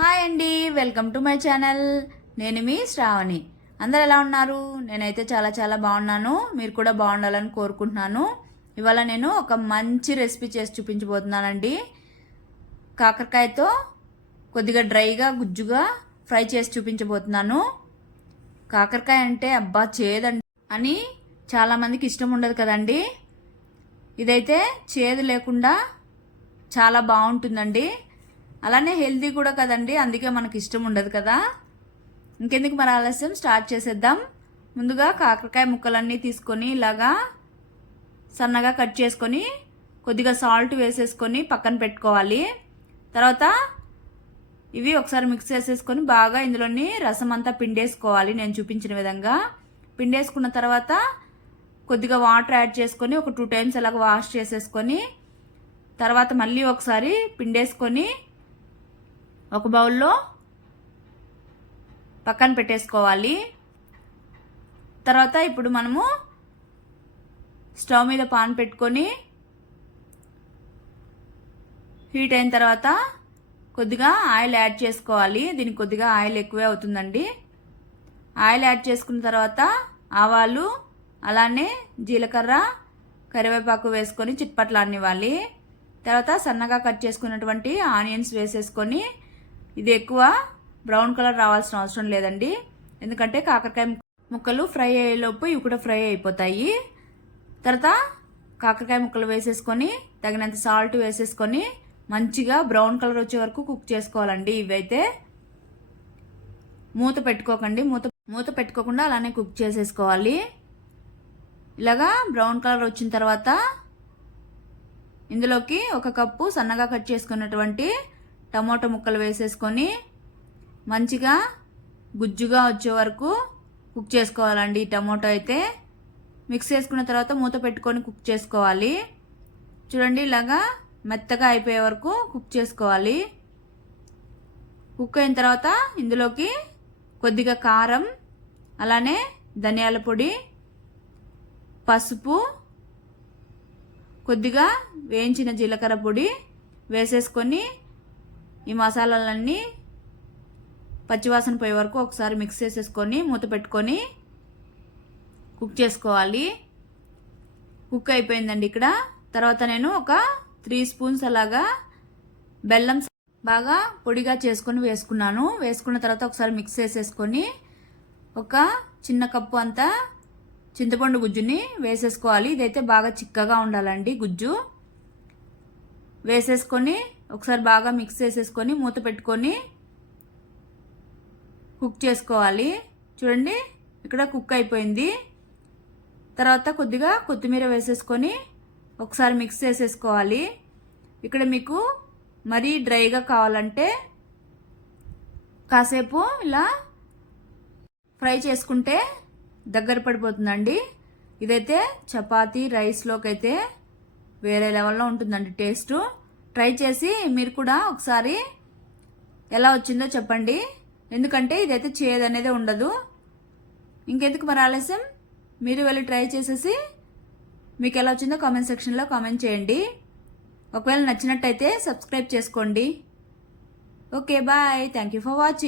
Hi అండి welcome to my channel. నేను మీ శ్రావణి. అందరు ఎలా ఉన్నారు? నేనైతే చాలా చాలా బాగున్నాను. మీరు కూడా బాగుండాలని కోరుకుంటున్నాను. ఇవాళ నేను ఒక మంచి రెసిపీ చేసి చూపించబోతున్నానండి. కాకరకాయతో కొద్దిగా డ్రైగా గుజ్జుగా ఫ్రై చేసి చూపించబోతున్నాను. కాకరకాయ అంటే అబ్బా చేదండి అని చాలామందికి ఇష్టం ఉండదు కదండి. ఇదైతే చేదు లేకుండా చాలా బాగుంటుందండి. అలానే హెల్తీ కూడా కదండి అందుకే మనకి ఇష్టం ఉండదు కదా. ఇంకెందుకు మరి ఆలస్యం? స్టార్ట్ చేసేద్దాం. ముందుగా కాకరకాయ ముక్కలన్నీ తీసుకొని ఇలాగా సన్నగా కట్ చేసుకొని కొద్దిగా సాల్ట్ వేసేసుకొని పక్కన పెట్టుకోవాలి. తర్వాత ఇవి ఒకసారి మిక్స్ చేసేసుకొని బాగా ఇందులోని రసం అంతా పిండేసుకోవాలి నేను చూపించిన విధంగా. పిండేసుకున్న తర్వాత కొద్దిగా వాటర్ యాడ్ చేసుకొని ఒక టూ టైమ్స్ అలాగ వాష్ చేసేసుకొని తర్వాత మళ్ళీ ఒకసారి పిండేసుకొని ఒక బౌల్లో పక్కన పెట్టేసుకోవాలి. తర్వాత ఇప్పుడు మనము స్టవ్ మీద పాన్ పెట్టుకొని హీట్ అయిన తర్వాత కొద్దిగా ఆయిల్ యాడ్ చేసుకోవాలి. దీనికి కొద్దిగా ఆయిల్ ఎక్కువే అవుతుందండి. ఆయిల్ యాడ్ చేసుకున్న తర్వాత ఆవాలు అలానే జీలకర్ర కరివేపాకు వేసుకొని చిట్పట్లాడనివ్వాలి. తర్వాత సన్నగా కట్ చేసుకున్నటువంటి ఆనియన్స్ వేసేసుకొని ఇది ఎక్కువ బ్రౌన్ కలర్ రావాల్సిన అవసరం లేదండి. ఎందుకంటే కాకరకాయ ముక్కలు ఫ్రై అయ్యేలోపు ఇవి కూడా ఫ్రై అయిపోతాయి. తర్వాత కాకరకాయ ముక్కలు వేసేసుకొని తగినంత సాల్ట్ వేసేసుకొని మంచిగా బ్రౌన్ కలర్ వచ్చే వరకు కుక్ చేసుకోవాలండి ఇవైతే. మూత పెట్టుకోకండి. మూత మూత పెట్టుకోకుండా అలానే కుక్ చేసేసుకోవాలి. ఇలాగా బ్రౌన్ కలర్ వచ్చిన తర్వాత ఇందులోకి ఒక కప్పు సన్నగా కట్ చేసుకున్నటువంటి టమాటో ముక్కలు వేసేసుకొని మంచిగా గుజ్జుగా వచ్చే వరకు కుక్ చేసుకోవాలండి ఈ టమాటో అయితే. మిక్స్ చేసుకున్న తర్వాత మూత పెట్టుకొని కుక్ చేసుకోవాలి. చూడండి ఇలాగా మెత్తగా అయిపోయే వరకు కుక్ చేసుకోవాలి. కుక్ అయిన తర్వాత ఇందులోకి కొద్దిగా కారం అలానే ధనియాల పొడి పసుపు కొద్దిగా వేయించిన జీలకర్ర పొడి వేసేసుకొని ఈ మసాలాలన్నీ పచ్చివాసన పోయే వరకు ఒకసారి మిక్స్ చేసేసుకొని మూత పెట్టుకొని కుక్ చేసుకోవాలి. కుక్ అయిపోయిందండి ఇక్కడ. తర్వాత నేను ఒక త్రీ స్పూన్స్ అలాగా బెల్లం బాగా పొడిగా చేసుకొని వేసుకున్నాను. వేసుకున్న తర్వాత ఒకసారి మిక్స్ చేసేసుకొని ఒక చిన్న కప్పు అంతా చింతపండు గుజ్జుని వేసేసుకోవాలి. ఇదైతే బాగా చిక్కగా ఉండాలండి గుజ్జు. వేసేసుకొని ఒకసారి బాగా మిక్స్ చేసేసుకొని మూత పెట్టుకొని కుక్ చేసుకోవాలి. చూడండి ఇక్కడ కుక్ అయిపోయింది. తర్వాత కొద్దిగా కొత్తిమీర వేసేసుకొని ఒకసారి మిక్స్ చేసేసుకోవాలి. ఇక్కడ మీకు మరీ డ్రైగా కావాలంటే కాసేపు ఇలా ఫ్రై చేసుకుంటే దగ్గర పడిపోతుందండి. ఇదైతే చపాతీ రైస్లోకి అయితే వేరే లెవెల్లో ఉంటుందండి టేస్టు. ట్రై చేసి మీరు కూడా ఒకసారి ఎలా వచ్చిందో చెప్పండి. ఎందుకంటే ఇదైతే చేయదు అనేది ఉండదు. ఇంకెందుకు మరి ఆలస్యం? మీరు వెళ్ళి ట్రై చేసేసి మీకు ఎలా వచ్చిందో కామెంట్ సెక్షన్లో కామెంట్ చేయండి. ఒకవేళ నచ్చినట్టయితే సబ్స్క్రైబ్ చేసుకోండి. Okay bye thank you for watching